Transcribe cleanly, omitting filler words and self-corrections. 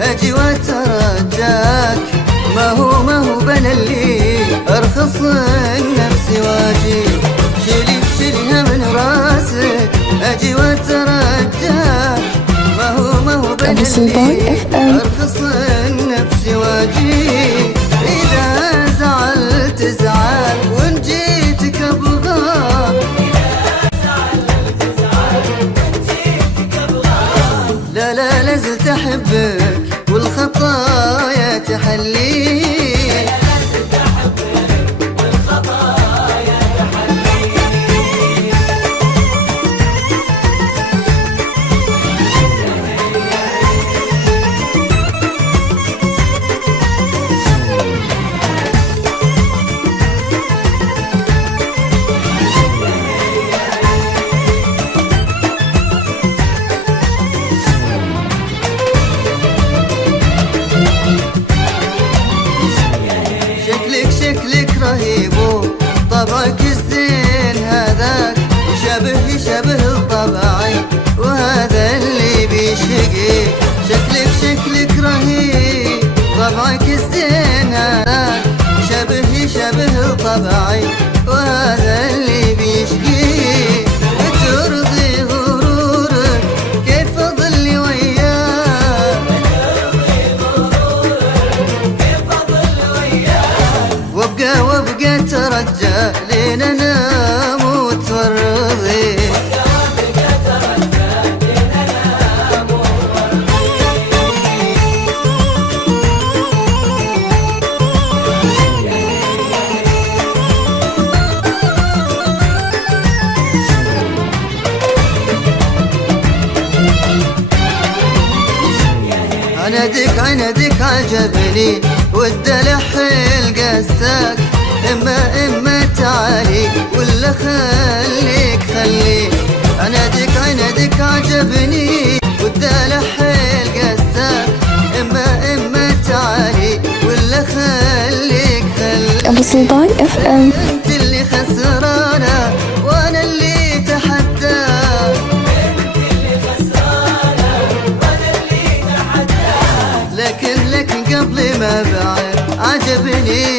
اجي واترجاك، ما هو بنا اللي ارخص النفس واجي. شيليها من راسك اجي واترجاك، ما هو بنا اللي ارخص النفس واجي. اذا زعلت زعل وان جيتك ابغاك، لا لازلت احبك والخطايا تحلي. شكلك رهيب وطبعك الزين هذاك يشابه طبعي وهذا اللي بيشقيك. شكلك رهيب طبعك الزين هذاك يشابه طبعي وهذا اللي بيشقيك. بترضي غرورك كيف اضل وياك، وابقى ترجى لين انام وتورضي. عنادك عجبني والدلع القساك. اما تعالي ولا خليك. عنادك عجبني والدلع القساك. اما تعالي ولا خليك. ابو سلطان اف ام. انت اللي خسرانه وانا اللي تحداك، لكن قبل ما بعد عجبني